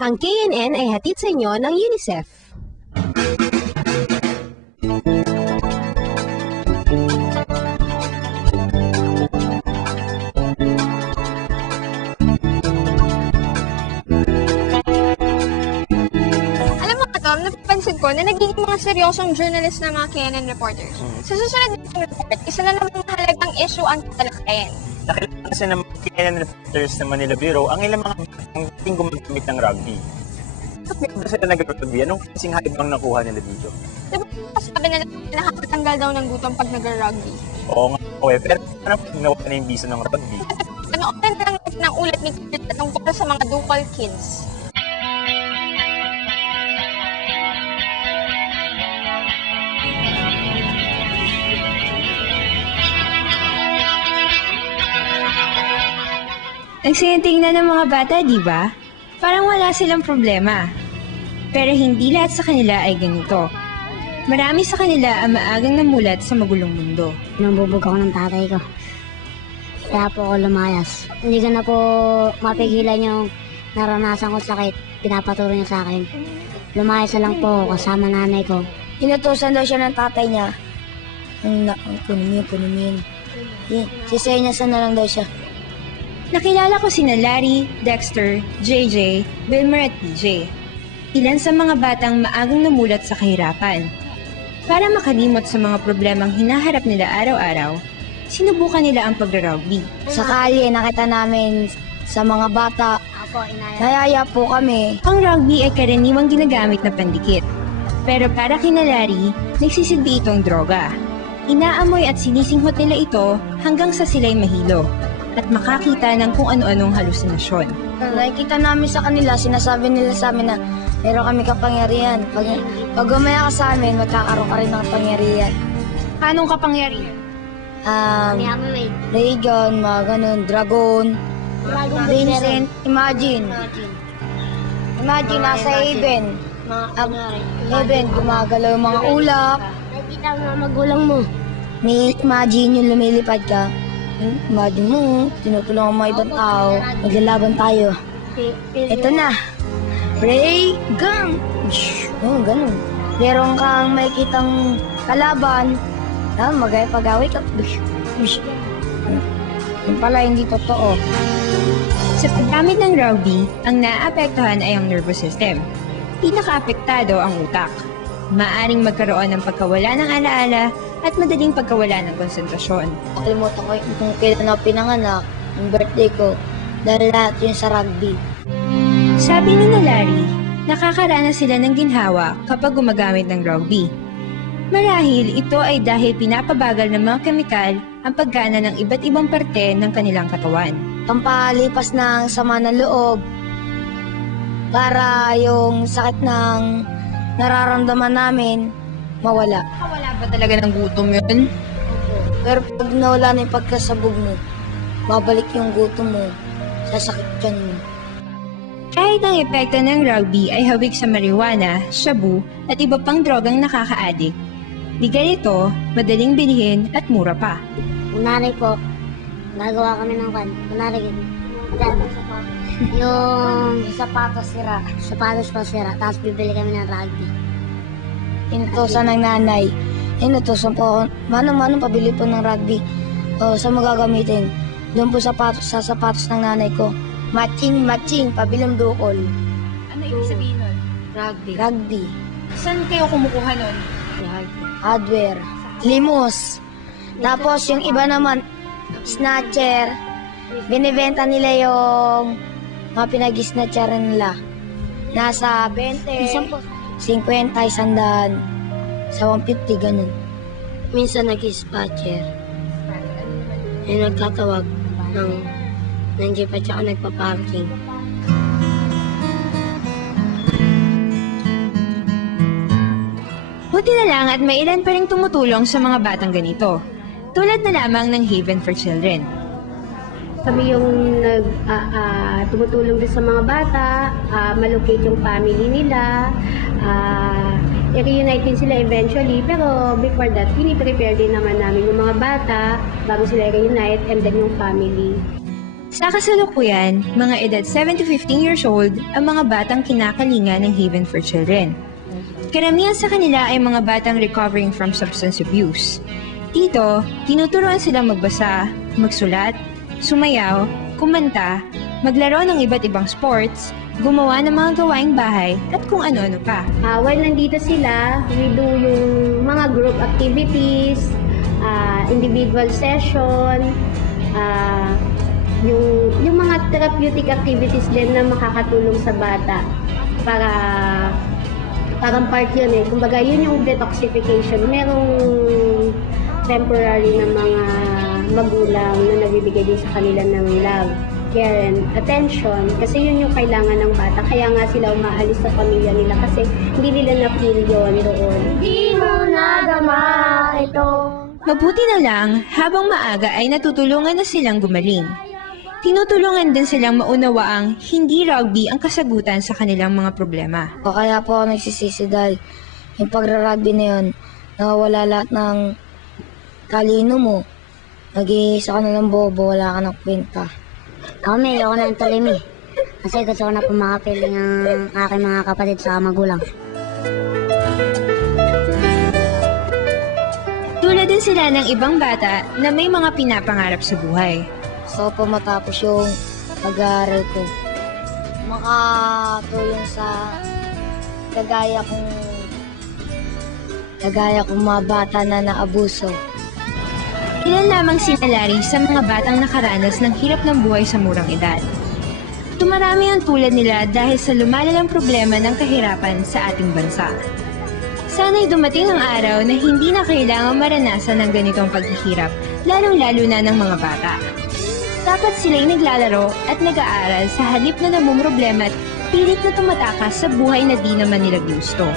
Ang KNN ay hatid sa inyo ng UNICEF. Napansin ko na naging mga seryosong journalist na mga KNN reporters. Sa susunod na report, isa na namang mahalagang issue ang tatalakayin. Nakilala kasi ng KNN reporters ng Manila Bureau ang ilang mga batang dating gumagamit ng rugby. Bakit ba sila nag-rugby? Anong klaseng hype ang nakuha nila dito? Diba sabi nila nakakatanggal daw ng gutom pag nag-rugby? Oo nga, pero ano pag nawala na yung bisa ng rugby? Panoorin lang ng ulat ni Kit tungkol sa mga ducal kids. Ang sinitingnan ng mga bata, di ba? Parang wala silang problema. Pero hindi lahat sa kanila ay ganito. Marami sa kanila ang maagang namulat sa magulong mundo. Nambubog ako ng tatay ko. Kaya po ako lumayas. Hindi ko na po mapigilan yung naranasan ko sakit. Pinapaturo niya sa akin. Lumayas na lang po kasama nanay ko. Inutusan daw siya ng tatay niya. Punumin. Sisenyasa na lang daw siya. Nakilala ko sina Larry, Dexter, JJ, Wilmer at PJ. Ilan sa mga batang maagang namulat sa kahirapan. Para makalimot sa mga problemang hinaharap nila araw-araw, sinubukan nila ang pagra-rugby. Sa kalye, nakita namin sa mga bata. Nayaya po kami. Ang rugby ay karaniwang ginagamit na pandikit. Pero para kina Larry, nagsisilbi itong droga. Inaamoy at sinisinghot nila ito hanggang sa sila'y mahilo at makakita ng kung ano-anong halusinasyon. Nakikita namin sa kanila, sinasabi nila sa amin na meron kami kapangyarihan. Pag gumaya ka sa amin, magkakaroon ka rin ng kapangyarihan. Anong kapangyarihan? Raygun, mga ganun, Dragon, Vincent, Imagine, nasa Haven. Haven, gumagalaw yung mga ulap. Nakikita mo mga magulang mo. May Imagine yung lumilipad ka. Imagine mo, tinutulungan mo ibang tao, maglalaban tayo. Ito na, Ray Gun! Oh, ganun. Meron kang makikitang kalaban, pag-away ka. Yung pala hindi totoo. Sa paggamit ng rugby, ang naaapektuhan ay ang nervous system. Pinakaapektado ang utak. Maaring magkaroon ng pagkawala ng alaala at madaling pagkawala ng konsentrasyon. Nakalimutan ko kung kailan ako pinanganak, yung birthday ko, dahil lahat yun sa rugby. Sabi ni Larry, nakakaranas sila ng ginhawa kapag gumagamit ng rugby. Marahil ito ay dahil pinapabagal ng mga kemikal ang paggana ng iba't ibang parte ng kanilang katawan. Pampalipas ng sama ng loob, para yung sakit ng nararamdaman namin, mawala. Wala ba talaga ng gutom yun? Pero pag nawala na yung pagkasabog mo, babalik yung gutom mo, sasakit dyan mo. Kahit ang epekto ng rugby ay hawig sa marijuana, shabu at iba pang drogang nakaka-addict, di ganito, madaling bilhin at mura pa. Kunwari po, nagawa kami ng kunwari, yung Sapatos sira. sapatos ko sira, tapos bibili kami ng rugby. Inutusan ng nanay. Inutusan po ako, manong pabili po ng rugby. Saan mo gagamitin? Doon po sa sapatos ng nanay ko. Matching, pabiling dukol. Ano ibig sabihin nun? Rugby. Saan kayo kumukuha nun? Hardware. Limos. Tapos yung iba naman, snatcher. Binibenta nila yung mga pinag-snatcheran nila. Nasa 20, 50, 100, sa 150, ganun. Minsan nag-dispatcher. Nagtatawag ng jeep at saka nagpa-parking. Buti na lang at may ilan pa rin tumutulong sa mga batang ganito. Tulad na lamang ng Haven for Children. Kami yung tumutulong din sa mga bata, malocate yung family nila, i-reunite din sila eventually, pero before that, piniprepare din naman namin yung mga bata bago sila i-reunite and then yung family. Sa kasalukuyan, mga edad 7 to 15 years old ang mga batang kinakalinga ng Haven for Children. Karamihan sa kanila ay mga batang recovering from substance abuse. Dito, tinuturuan silang magbasa, magsulat, sumayaw, kumanta, maglaro ng iba't ibang sports, gumawa ng mga gawaing bahay at kung ano-ano pa. While nandito sila, we do yung mga group activities, individual session, yung mga therapeutic activities din na makakatulong sa bata para parang part yun eh. Kumbaga, yun yung detoxification. Merong temporary na mga magulang na nagbibigay din sa kanila ng love, care, and attention. Kasi yun yung kailangan ng bata. Kaya nga sila umaalis sa pamilya nila kasi hindi nila na-feel yun doon. Di mo nadama ito. Mabuti na lang, habang maaga ay natutulungan na silang gumaling. Tinutulungan din silang maunawaang hindi rugby ang kasagutan sa kanilang mga problema. O kaya po ako nagsisisi dahil yung pagra-rugby na yun, nawawala lahat ng talino mo. Nag-iisa ka na ng bobo, wala ka ng kwenta. Ako may ayoko na ng talimi. Kasi gusto ko na pumakapiling ang aking mga kapatid sa magulang. Tulad din sila ng ibang bata na may mga pinapangarap sa buhay. So po matapos yung pag-aaral ko, makatulong sa kagaya kong mga bata na naabuso. Ilan lamang sinalari sa mga batang nakaranas ng hirap ng buhay sa murang edad. Tumarami ang tulad nila dahil sa lumalalang problema ng kahirapan sa ating bansa. Sana'y dumating ang araw na hindi na kailangang maranasan ng ganitong paghihirap, lalong-lalo na ng mga bata. Dapat sila'y naglalaro at nag-aaral sa halip na namumroblema at pilit na tumatakas sa buhay na di naman nila gusto.